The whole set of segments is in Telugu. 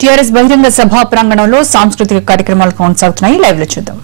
టీఆర్ఎస్ బహిరంగ సభ ప్రాంగణంలో సాంస్కృతిక కార్యక్రమాలు కొనసాగుతున్నాయి. లైవ్ లో చూద్దాం.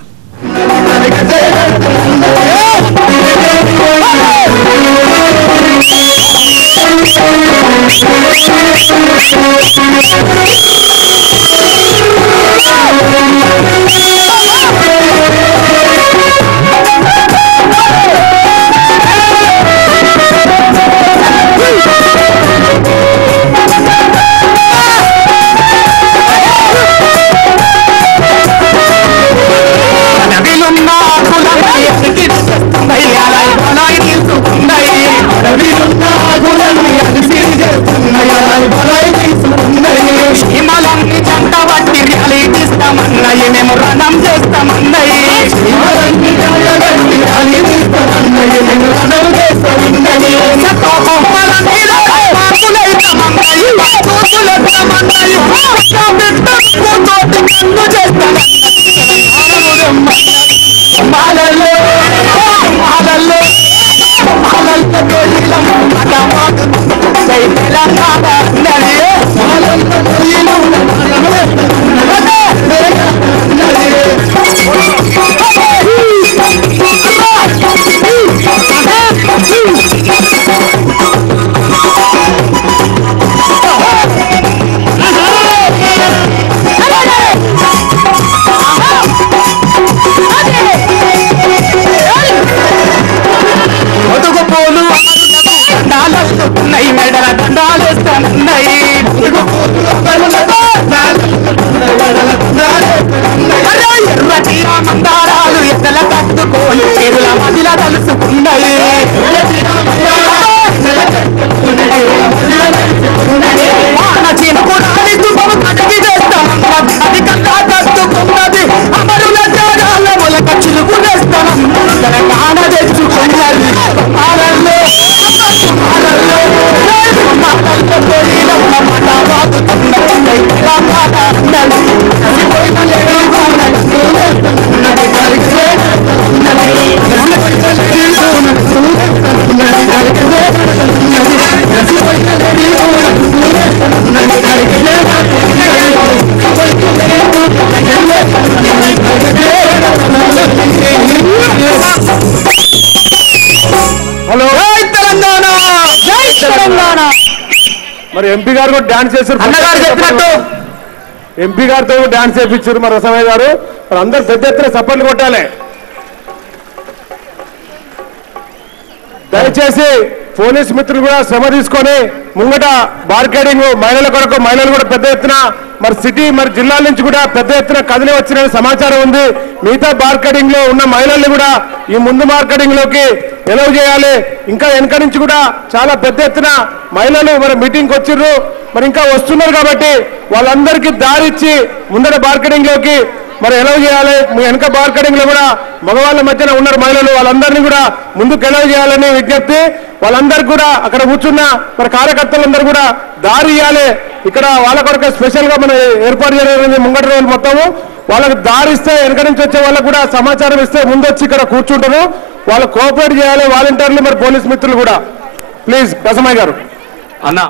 మందారాలు ఎత్తల కట్టుకోని చెరుల మదిల తలుసుకున్నాయి. కడిగి చేస్తాం అది కన్నా కట్టుకున్నది అమరుల త్యాగాల మొలక చిలుకు వేస్తాం కాన తెచ్చుకున్నది మాలల్లో హలో తెలంగాణ జై తెలంగాణ. మరి ఎంపీ గారు కూడా డాన్స్ చేశారు, అన్నగారు చెప్పినట్టు ఎంపీ గారితో డాన్స్ చేయించారు. మరి రసమయ్య గారు మరి అందరు పెద్ద ఎత్తున సపోర్ట్లు కొట్టాలి. దయచేసి పోలీస్ మిత్రులు కూడా శ్రమ తీసుకొని ముంగట బార్గెనింగ్ మహిళల కొరకు మహిళలు కూడా పెద్ద ఎత్తున మరి సిటీ మరి జిల్లాల నుంచి కూడా పెద్ద ఎత్తున కదిలి వచ్చిన సమాచారం ఉంది. మిగతా బార్గెనింగ్ లో ఉన్న మహిళల్ని కూడా ఈ ముందు మార్కెటింగ్ లోకి ఎలవ్ చేయాలి. ఇంకా వెనక నుంచి కూడా చాలా పెద్ద ఎత్తున మహిళలు మరి మీటింగ్ వచ్చిర్రు, మరి ఇంకా వస్తున్నారు కాబట్టి వాళ్ళందరికీ దారిచ్చి ముందర బార్గెనింగ్ లోకి మరి ఎలవ్ చేయాలి. వెనక బార్గెనింగ్ లో కూడా మగవాళ్ళ మధ్యన ఉన్నారు మహిళలు, వాళ్ళందరినీ కూడా ముందుకు ఎలవ్ చేయాలని విజ్ఞప్తి. వాళ్ళందరికీ కూడా అక్కడ కూర్చున్న మరి కార్యకర్తలందరూ కూడా దారి ఇవ్వాలి. ఇక్కడ వాళ్ళ కొరకు స్పెషల్ గా మనం ఏర్పాటు చేయడం ముంగటి రోజులు మొత్తము వాళ్ళకి దారిస్తే వెనక నుంచి వచ్చే వాళ్ళకు కూడా సమాచారం ఇస్తే ముందు వచ్చి ఇక్కడ కూర్చుంటారు. వాళ్ళు కోఆపరేట్ చేయాలి వాలంటీర్లు మరి పోలీస్ మిత్రులు కూడా. ప్లీజ్ రసమయ్య గారు. అన్న